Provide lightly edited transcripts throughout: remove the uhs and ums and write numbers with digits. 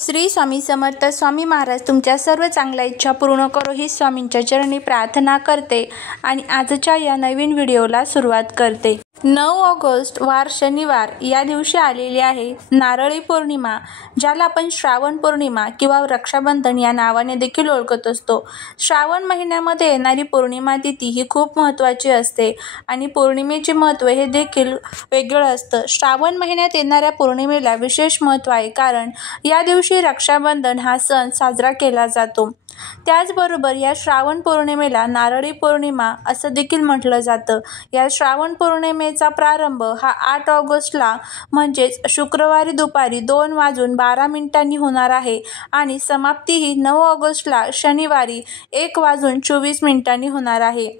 श्री स्वामी समर्थ. स्वामी महाराज तुमच्या सर्व चांगल्या इच्छा पूर्ण करो ही स्वामींच्या चरणी प्रार्थना करते आणि आजच्या या नवीन व्हिडिओला सुरुवात करते. 9 ऑगस्ट वार शनिवार या दिवशी आलेली आहे नारळी पौर्णिमा, ज्याला आपण श्रावण पौर्णिमा किंवा रक्षाबंधन या नावाने देखील ओळखत असतो. श्रावण महिन्यामध्ये येणारी पौर्णिमा तिथी ही खूप महत्त्वाची असते आणि पौर्णिमेचे महत्त्व हे देखील वेगळं असतं. श्रावण महिन्यात येणाऱ्या पौर्णिमेला विशेष महत्त्व आहे, कारण या दिवशी रक्षाबंधन हा सण साजरा केला जातो. त्याचबरोबर या श्रावण पौर्णिमेला नारळी पौर्णिमा असं देखील म्हटलं जातं. या श्रावण पौर्णिमेचा प्रारंभ हा 8 ऑगस्टला म्हणजेच शुक्रवारी दुपारी 2:12 होणार आहे आणि समाप्ती ही 9 ऑगस्टला शनिवारी 1:24 होणार आहे.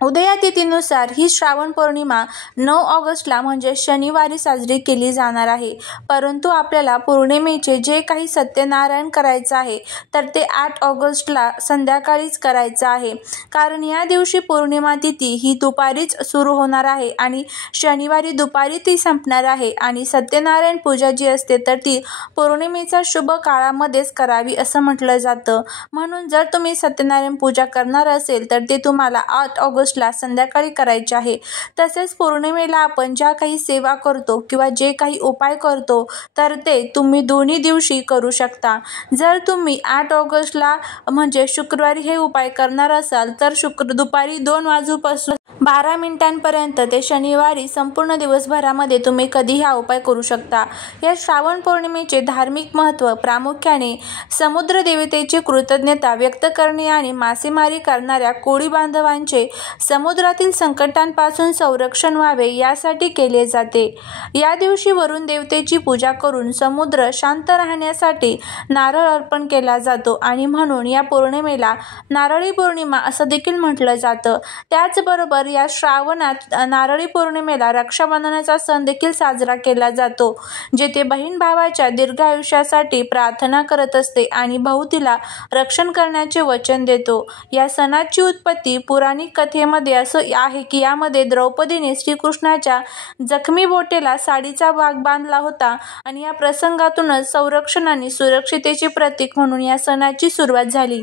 उदयातिथीनुसार ही श्रावण पौर्णिमा 9 ऑगस्टला म्हणजे शनिवारी साजरी केली जाणार आहे. परंतु आपल्याला पौर्णिमेचे जे काही सत्यनारायण करायचं आहे तर ते 8 ऑगस्टला संध्याकाळीच करायचं आहे, कारण या दिवशी पौर्णिमा तिथी ही दुपारीच सुरू होणार आहे आणि शनिवारी दुपारी ती संपणार आहे. आणि सत्यनारायण पूजा जी असते तर ती पौर्णिमेचा शुभ काळामध्येच करावी असं म्हटलं जातं. म्हणून जर तुम्ही सत्यनारायण पूजा करणार असेल तर ते तुम्हाला 8 ऑगस्टला संध्याकाळी करायचे आहे. तसेच पौर्णिमेला आपण ज्या काही सेवा करतो किंवा जे काही उपाय करतो तर ते तुम्ही दोन्ही दिवशी करू शकता. जर तुम्ही 8 ऑगस्टला म्हणजे शुक्रवारी हे उपाय करणार असाल तर दुपारी 2 वाजूपासून 12 पर्यंत ते शनिवारी संपूर्ण दिवसभरामध्ये तुम्ही कधीही हा उपाय करू शकता. या श्रावण पौर्णिमेचे धार्मिक महत्त्व प्रामुख्याने समुद्र देवतेची कृतज्ञता व्यक्त करणे आणि मासेमारी करणाऱ्या कोळी बांधवांचे समुद्रातील संकटांपासून संरक्षण व्हावे यासाठी केले जाते. या दिवशी वरुण देवतेची पूजा करून समुद्र शांत राहण्यासाठी नारळ अर्पण केला जातो आणि म्हणून या पौर्णिमेला नारळी पौर्णिमा असं देखील म्हटलं जातं. त्याचबरोबर या श्रावणात नारळी पौर्णिमेला रक्षाबंधनाचा सण देखील साजरा केला जातो, जेथे बहीण भावाच्या दीर्घ आयुष्यासाठी प्रार्थना करत असते आणि भाऊ तिला रक्षण करण्याचे वचन देतो. या सणाची उत्पत्ती पौराणिक कथेमध्ये असं आहे की यामध्ये द्रौपदीने श्रीकृष्णाच्या जखमी बोटेला साडीचा भाग बांधला होता आणि या प्रसंगातूनच संरक्षण आणि सुरक्षितेचे प्रतीक म्हणून या सणाची सुरुवात झाली.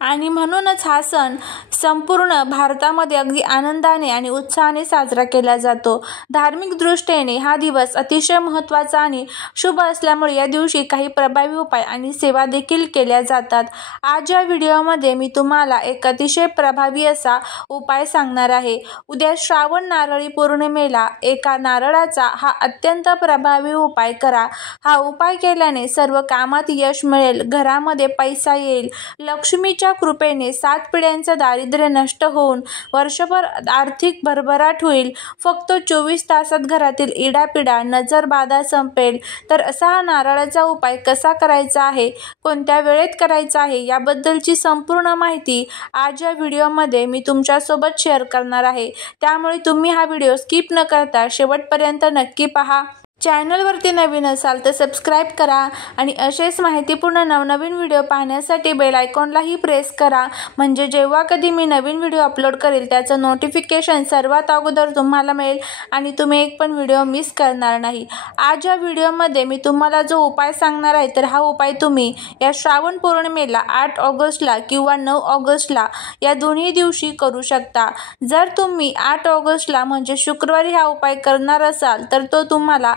आणि म्हणूनच हा सण संपूर्ण भारतामध्ये अगदी आनंदाने आणि उत्साहाने साजरा केला जातो. धार्मिक दृष्टीने हा दिवस अतिशय महत्त्वाचा आणि शुभ असल्यामुळे या दिवशी काही प्रभावी उपाय आणि सेवा देखील केल्या जातात. आज या व्हिडिओमध्ये मी तुम्हाला एक अतिशय प्रभावी असा उपाय सांगणार आहे. उद्या श्रावण नारळी पौर्णिमेला एका नारळाचा हा अत्यंत प्रभावी उपाय करा. हा उपाय केल्याने सर्व कामात यश मिळेल, घरामध्ये पैसा येईल, लक्ष्मीच्या कृपेने 7 पिढ्यांचे दारिद्र्य नष्ट होऊन वर्षभर आर्थिक भरभराट होईल. फक्त 24 तासात घरातील इडापिडा नजरबाधा संपेल. तर असा हा नारळाचा उपाय कसा करायचा आहे, कोणत्या वेळेत करायचा आहे याबद्दलची संपूर्ण माहिती आज या व्हिडिओमध्ये मी तुमच्यासोबत शेअर करणार आहे. त्यामुळे तुम्ही हा व्हिडिओ स्किप न करता शेवटपर्यंत नक्की पहा. चॅनलवरती नवीन असाल तर सबस्क्राईब करा आणि असेच माहितीपूर्ण नवनवीन व्हिडिओ पाहण्यासाठी बेल आयकॉनलाही प्रेस करा, म्हणजे जेव्हा कधी मी नवीन व्हिडिओ अपलोड करेल त्याचं नोटिफिकेशन सर्वात अगोदर तुम्हाला मिळेल आणि तुम्ही एक पण व्हिडिओ मिस करणार नाही. आज या व्हिडिओमध्ये मी तुम्हाला जो उपाय सांगणार आहे तर हा उपाय तुम्ही या श्रावण पौर्णिमेला 8 ऑगस्टला किंवा 9 ऑगस्टला या दोन्ही दिवशी करू शकता. जर तुम्ही 8 ऑगस्टला म्हणजे शुक्रवारी हा उपाय करणार असाल तर तो तुम्हाला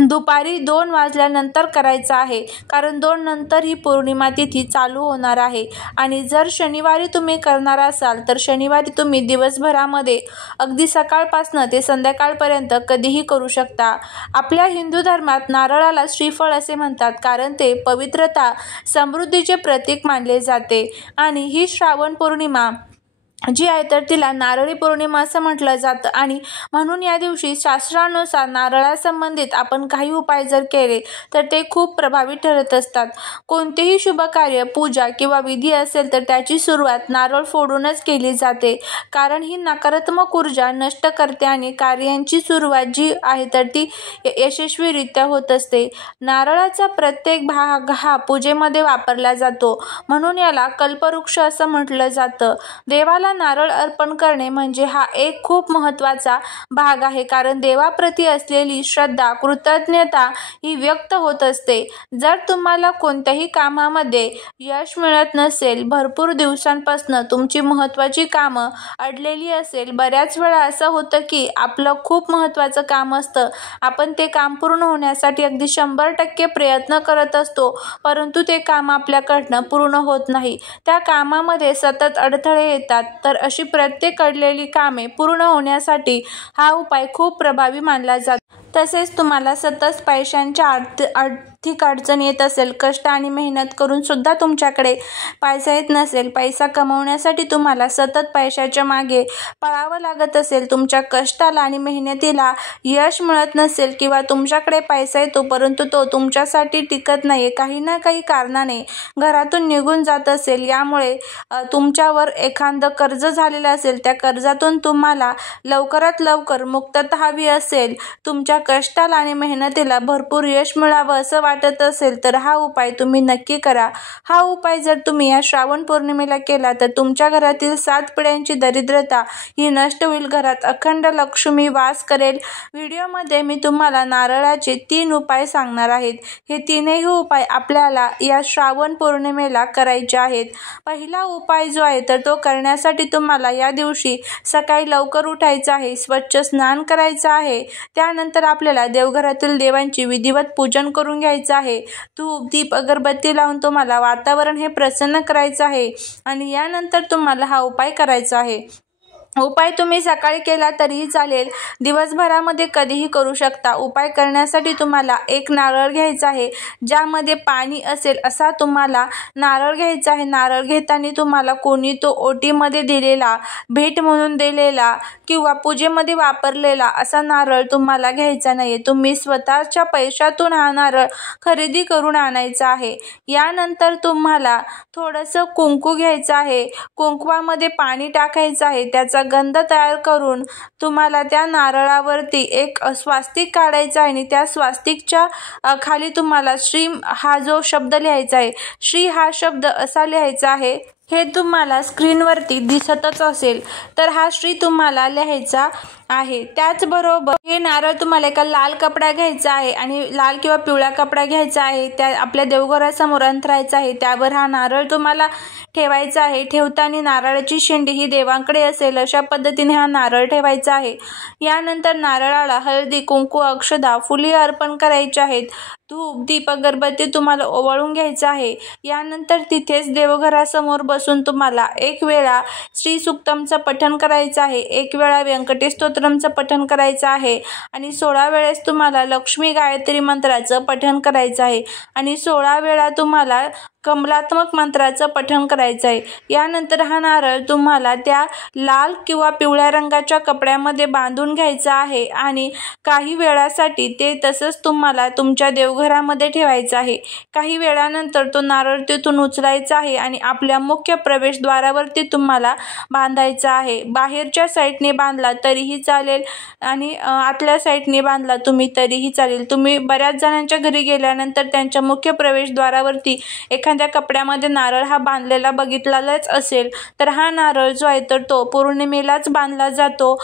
दुपारी 2 वाजल्यानंतर करायचा आहे, कारण 2 नंतर ही पौर्णिमा तिथी चालू होणार आहे. आणि जर शनिवारी तुम्ही करणार असाल तर शनिवारी तुम्ही दिवसभरामध्ये अगदी सकाळपासून ते संध्याकाळपर्यंत कधीही करू शकता. आपल्या हिंदू धर्मात नारळाला श्रीफळ असे म्हणतात, कारण ते पवित्रता समृद्धीचे प्रतीक मानले जाते. आणि ही श्रावण पौर्णिमा जी आहे तर तिला नारळी पौर्णिमा असं म्हटलं जातं आणि म्हणून या दिवशी शास्त्रानुसार नारळासंबंधित आपण काही उपाय जर केले तर ते खूप प्रभावी ठरत असतात. कोणतेही शुभ कार्य, पूजा किंवा विधी असेल तर त्याची सुरुवात नारळ फोडूनच केली जाते, कारण ही नकारात्मक ऊर्जा नष्ट करते आणि कार्यांची सुरुवात जी आहे तर ती यशस्वीरित्या होत असते. नारळाचा प्रत्येक भाग हा पूजेमध्ये वापरला जातो, म्हणून याला कल्पवृक्ष असं म्हटलं जातं. देवाला नारळ अर्पण करणे म्हणजे हा एक खूप महत्त्वाचा भाग आहे, कारण देवाप्रती असलेली श्रद्धा, कृतज्ञता ही व्यक्त होत असते. जर तुम्हाला कोणत्याही कामामध्ये यश मिळत नसेल, भरपूर दिवसांपासून तुमची महत्त्वाची कामं अडलेली असेल, बऱ्याच वेळा असं होतं की आपलं खूप महत्त्वाचं काम असतं, आपण ते काम पूर्ण होण्यासाठी अगदी 100% प्रयत्न करत असतो, परंतु ते काम आपल्याकडनं पूर्ण होत नाही. त्या कामामध्ये सतत अडथळे येतात. तर अशी प्रत्येक अडलेली कामे पूर्ण होण्यासाठी हा उपाय खूप प्रभावी मानला जातो. तसेच तुम्हाला सतत पैशांच्या आर्थिक अडचण येत असेल, कष्ट आणि मेहनत करून सुद्धा तुमच्याकडे पैसा येत नसेल, पैसा कमवण्यासाठी तुम्हाला सतत पैशाच्या मागे पळावं लागत असेल, तुमच्या कष्टाला आणि मेहनतीला यश मिळत नसेल किंवा तुमच्याकडे पैसा येतो परंतु तो तुमच्यासाठी टिकत नाही, काही ना काही कारणाने घरातून निघून जात असेल, यामुळे तुमच्यावर एखादं कर्ज झालेलं असेल, त्या कर्जातून तुम्हाला लवकरात लवकर मुक्तता हवी असेल, तुमच्या कष्टाला आणि मेहनतीला भरपूर यश मिळावं असं वाटत असेल, तर हा उपाय तुम्ही नक्की करा. हा उपाय जर तुम्ही या श्रावण पौर्णिमेला केला तर तुमच्या घरातील 7 पिढ्यांची दरिद्रता ही नष्ट होईल, घरात अखंड लक्ष्मी वास करेल. व्हिडिओमध्ये मी तुम्हाला नारळाचे 3 उपाय सांगणार आहेत. हे 3ही उपाय आपल्याला या श्रावण पौर्णिमेला करायचे आहेत. पहिला उपाय जो आहे तर तो करण्यासाठी तुम्हाला या दिवशी सकाळी लवकर उठायचं आहे, स्वच्छ स्नान करायचं आहे, त्यानंतर आपल्याला देवघरातील देवांची विधिवत पूजन करून घ्यायचं आहे. धूप, दीप, अगरबत्ती लावून तुम्हाला वातावरण हे प्रसन्न करायचं आहे आणि यानंतर तुम्हाला हा उपाय करायचा आहे. उपाय तुम्ही सकाळी केला तरीही चालेल, दिवसभरामध्ये कधीही करू शकता. उपाय करण्यासाठी तुम्हाला एक नारळ घ्यायचा आहे, ज्यामध्ये पाणी असेल असा तुम्हाला नारळ घ्यायचा आहे. नारळ घेताना तुम्हाला कोणी तो ओटीमध्ये दिलेला, भेट म्हणून दिलेला किंवा पूजेमध्ये वापरलेला असा नारळ तुम्हाला घ्यायचा नाही. तुम्ही स्वतःच्या पैशातून हा नारळ खरेदी करून आणायचा आहे. यानंतर तुम्हाला थोडंसं कुंकू घ्यायचं आहे, कुंकवामध्ये पाणी टाकायचं आहे, त्याचा गंध तयार करून तुम्हाला त्या नारळावरती एक स्वास्तिक काढायचा आहे आणि त्या स्वास्तिकच्या खाली तुम्हाला श्री हा जो शब्द लिहायचा आहे, श्री हा शब्द असा लिहायचा आहे. हे तुम्हाला स्क्रीनवरती दिसतच असेल, तर हा श्री तुम्हाला लिहायचा आहे. त्याचबरोबर हे नारळ तुम्हाला एका लाल कपडा घ्यायचा आहे आणि लाल किंवा पिवळा कपडा घ्यायचा आहे, त्या आपल्या देवघरासमोर अंथरायचा आहे, त्यावर हा नारळ तुम्हाला ठेवायचा आहे. ठेवताना नारळाची शेंडी ही देवांकडे असेल अशा पद्धतीने हा नारळ ठेवायचा आहे. यानंतर नारळाला हळदी, कुंकू, अक्षदा, फुले अर्पण करायची आहेत. धूप, दीप, अगरबत्ती तुम्हाला ओवाळून घ्यायचं आहे. यानंतर तिथेच देवघरासमोर बसून तुम्हाला एक वेळा श्री सुक्तमचं पठण करायचं आहे, एक वेळा व्यंकटेश स्तोत्रमचं पठण करायचं आहे आणि 16 वेळेस तुम्हाला लक्ष्मी गायत्री मंत्राचं पठण करायचं आहे आणि 16 वेळा तुम्हाला कमलात्मक मंत्राचं पठण करायचं आहे. यानंतर हा नारळ तुम्हाला त्या लाल किंवा पिवळ्या रंगाच्या कपड्यामध्ये बांधून घ्यायचा आहे आणि काही वेळासाठी ते तसंच तुम्हाला तुमच्या देवघरामध्ये ठेवायचं आहे. काही वेळानंतर तो नारळ तिथून उचलायचा आहे आणि आपल्या मुख्य प्रवेशद्वारावरती तुम्हाला बांधायचा आहे. बाहेरच्या साईडने बांधला तरीही चालेल आणि आतल्या साईडने बांधला तुम्ही तरीही चालेल. तुम्ही बऱ्याच जणांच्या घरी गेल्यानंतर त्यांच्या मुख्य प्रवेशद्वारावरती एखाद्या कपड्यामध्ये नारळ हा बांधलेला बघितलेलाच असेल, तर हा नारळ जो आहे तर तो पौर्णिमेलाच बांधला जातो,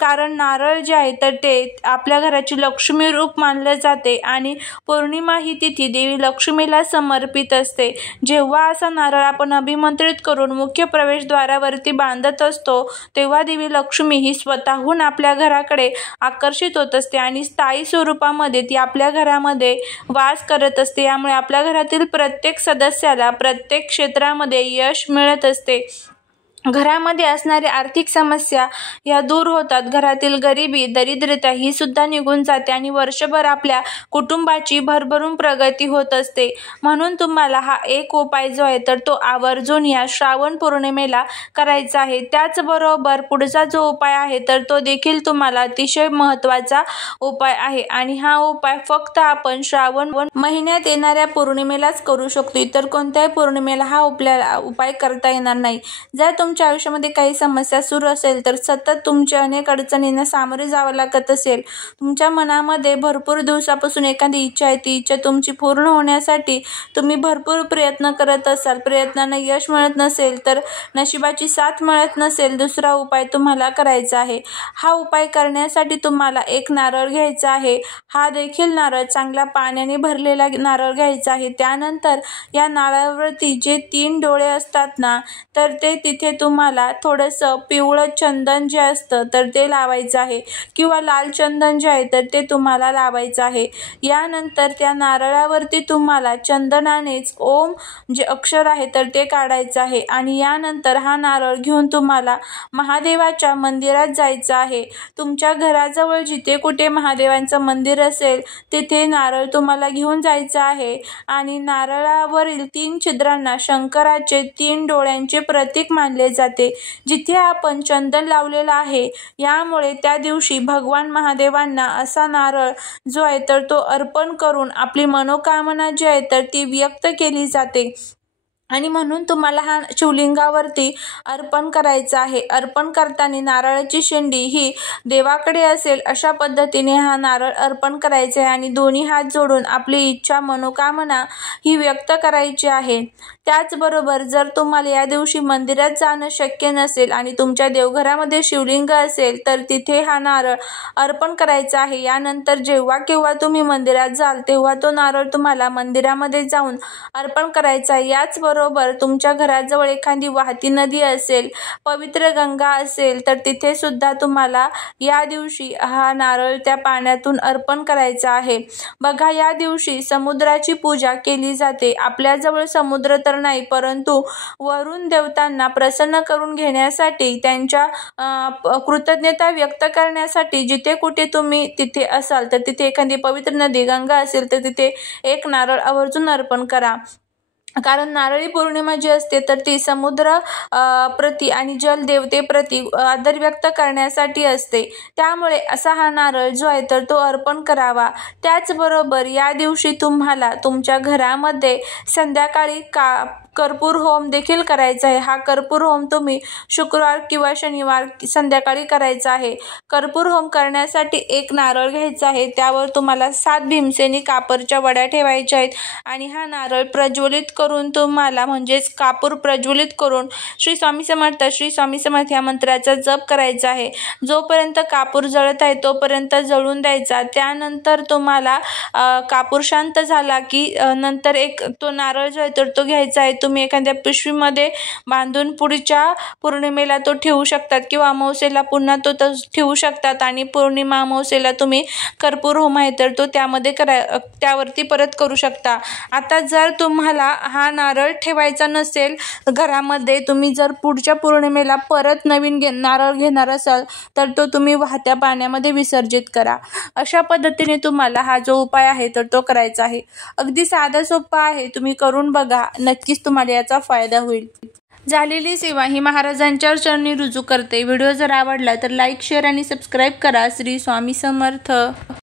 कारण नारळ जे आहे तर ते आपल्या घराची लक्ष्मी रूप मानले जाते आणि पौर्णिमा ही तिथी देवी लक्ष्मीला समर्पित असते. जेव्हा असा नारळ आपण अभिमंत्रित करून मुख्य प्रवेशद्वारावरती बांधत असतो, तेव्हा देवी लक्ष्मी ही स्वतःहून आपल्या घराकडे आकर्षित होत असते आणि स्थायी स्वरूपामध्ये ती आपल्या घरामध्ये वास करत असते. यामुळे आपल्या घरातील प्रत्येक सदस्याला प्रत्येक क्षेत्रामध्ये यश मिळत असते. घरामध्ये असणाऱ्या आर्थिक समस्या या दूर होतात, घरातील गरिबी, दरिद्रता ही सुद्धा निघून जाते आणि वर्षभर आपल्या कुटुंबाची भरभरून प्रगती होत असते. म्हणून तुम्हाला हा एक उपाय जो आहे तर तो आवर्जून या श्रावण पौर्णिमेला करायचा आहे. त्याचबरोबर पुढचा जो उपाय आहे तर तो देखील तुम्हाला अतिशय महत्त्वाचा उपाय आहे आणि हा उपाय फक्त आपण श्रावण महिन्यात येणाऱ्या पौर्णिमेलाच करू शकतो. इतर कोणत्याही पौर्णिमेला हा उपाय करता येणार नाही. जर तुमच्या तुमच्या आयुष्यामध्ये काही समस्या सुरू असेल तर सतत तुमच्या अनेक अडचणींना सामोरे जावं लागत असेल, तुमच्या मनामध्ये भरपूर दिवसापासून एखादी इच्छा आहे, ती इच्छा तुमची पूर्ण होण्यासाठी तुम्ही भरपूर प्रयत्न करत असाल, प्रयत्नांना यश मिळत नसेल तर नशिबाची साथ मिळत नसेल, दुसरा उपाय तुम्हाला करायचा आहे. हा उपाय करण्यासाठी तुम्हाला एक नारळ घ्यायचा आहे. हा देखील नारळ चांगला पाण्याने भरलेला नारळ घ्यायचा आहे. त्यानंतर या नारळावरती जे 3 डोळे असतात ना, तर ते तिथे तुम्हाला थोडंसं पिवळं चंदन जे असतं तर ते लावायचं आहे किंवा लाल चंदन जे आहे तर ते तुम्हाला लावायचं आहे. यानंतर त्या नारळावरती तुम्हाला चंदनानेच ओम जे अक्षर आहे तर ते काढायचं आहे आणि यानंतर हा नारळ घेऊन तुम्हाला महादेवाच्या मंदिरात जायचं आहे. तुमच्या घराजवळ जिथे कुठे महादेवांचं मंदिर असेल तिथे नारळ तुम्हाला घेऊन जायचं आहे आणि नारळावरील 3 छिद्रांना शंकराचे 3 डोळ्यांचे प्रतीक मानले जाते. जिथे आपण चंदन लावलेलं आहे यामुळे त्या दिवशी भगवान महादेवांना असा नारळ जो आहे तर तो अर्पण करून आपली मनोकामना जी आहे तर ती व्यक्त केली जाते आणि म्हणून तुम्हाला हा शिवलिंगावरती अर्पण करायचा आहे. अर्पण करताना नारळाची शेंडी ही देवाकडे असेल अशा पद्धतीने हा नारळ अर्पण करायचा आहे आणि दोन्ही हात जोडून आपली इच्छा मनोकामना ही व्यक्त करायची आहे. त्याचबरोबर जर तुम्हाला या दिवशी मंदिरात जाणं शक्य नसेल आणि तुमच्या देवघरामध्ये शिवलिंग असेल तर तिथे हा नारळ अर्पण करायचा आहे. यानंतर जेव्हा केव्हा तुम्ही मंदिरात जाल तेव्हा तो नारळ तुम्हाला मंदिरामध्ये जाऊन अर्पण करायचा आहे. याचबरोबर तुमच्या घराजवळ एखादी वाहती नदी असेल, पवित्र गंगा असेल तर तिथे सुद्धा तुम्हाला या दिवशी हा नारळ त्या पाण्यातून अर्पण करायचा आहे. बघा, या दिवशी समुद्राची पूजा केली जाते. आपल्याजवळ समुद्र तर नाही, परंतु वरुण देवतांना प्रसन्न करून घेण्यासाठी, त्यांच्या कृतज्ञता व्यक्त करण्यासाठी जिथे कुठे तुम्ही तिथे असाल तर तिथे एखादी पवित्र नदी गंगा असेल तर तिथे एक नारळ आवर्जून अर्पण करा. कारण नारळी पौर्णिमा जी असते तर ती समुद्र प्रती आणि जलदेवतेप्रती आदर व्यक्त करण्यासाठी असते. त्यामुळे असा हा नारळ जो आहे तर तो अर्पण करावा. त्याचबरोबर या दिवशी तुम्हाला तुमच्या घरामध्ये संध्याकाळी कर्पूर होम देखील करायचा आहे. हा कर्पूर होम तुम्ही शुक्रवार किंवा शनिवार संध्याकाळी करायचा आहे. कर्पूर होम करण्यासाठी एक नारळ घ्यायचा आहे. त्यावर तुम्हाला 7 भीमसेनी कापरच्या वड्या ठेवायच्या आहेत आणि हा नारळ प्रज्वलित करून तुम्हाला म्हणजेच कापूर प्रज्वलित करून श्री स्वामी समर्थ श्री स्वामी समर्थ या मंत्राचा जप करायचा आहे. जोपर्यंत कापूर जळत आहे तोपर्यंत जळून द्यायचा. त्यानंतर तुम्हाला कापूर शांत झाला की नंतर एक तो नारळ जो आहे तर तो घ्यायचा आहे. तुम्ही एखाद्या पिशवीमध्ये बांधून पुढच्या पौर्णिमेला तो ठेवू शकतात किंवा अमावस्येला पुन्हा तो ठेवू शकतात आणि पौर्णिमा अमावस्येला तुम्ही कर्पूर होम आहे तर तो त्यावरती परत करू शकता. आता जर तुम्हाला हा नारळ ठेवायचा नसेल घरामध्ये, तुम्ही जर पुढच्या पौर्णिमेला परत नवीन नारळ घेणार असाल तर तो तुम्ही वाहत्या पाण्यामध्ये विसर्जित करा. अशा पद्धतीने तुम्हाला हा जो उपाय आहे तर तो करायचा आहे. अगदी साधा सोपा आहे, तुम्ही करून बघा, नक्कीच तुम्हाला याचा फायदा होईल. झालेली सेवा ही महाराजांच्या चरणी रुजू करते. व्हिडिओ जर आवडला तर लाईक, शेअर आणि सबस्क्राईब करा. श्री स्वामी समर्थ.